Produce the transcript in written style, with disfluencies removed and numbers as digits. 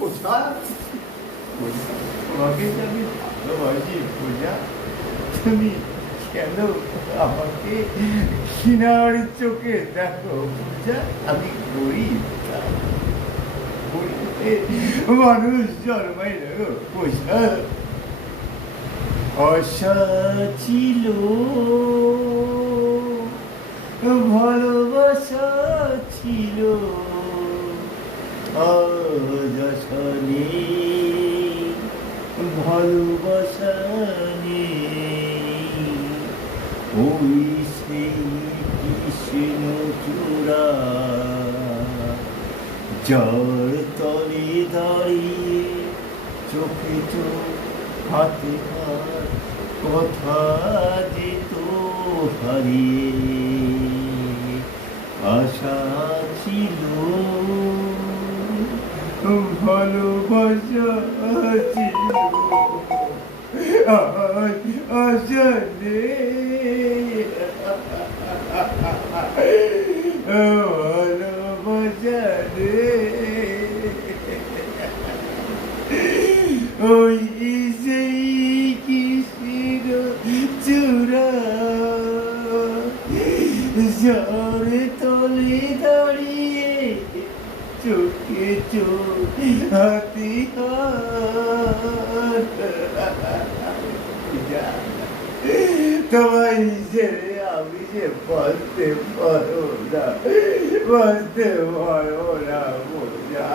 পূজা তোমাকে যে আমি ভালোবাসি পূজা, তুমি কেন আমাকে ঘৃণার চোখে দেখো পূজা? আমি গরিব, মানুষ জন্মাই না গো পূজা। আশা ছিল, ভালোবাসা ছিল, আজ আশা নেই, ভালোবাসা নেই। ওই সেই কৃষ্ণ চূড়া, যার তলে দাঁড়িয়ে চোখে চোখ হাতে হাত কথা যেত হারিয়ে। আশা ছিল, ভালোবাসা ছিল, আজ আশা নেই, ভালোবাসা নেই। ওই সেই কৃষ্ণ চূড়া, যার তলে দাঁড়িয়ে চোখে চোখ হাতে হাত। তোমার হিসেবে আমি যে বাঁচতে পারো না, বাঁচতে পারো না পূজা।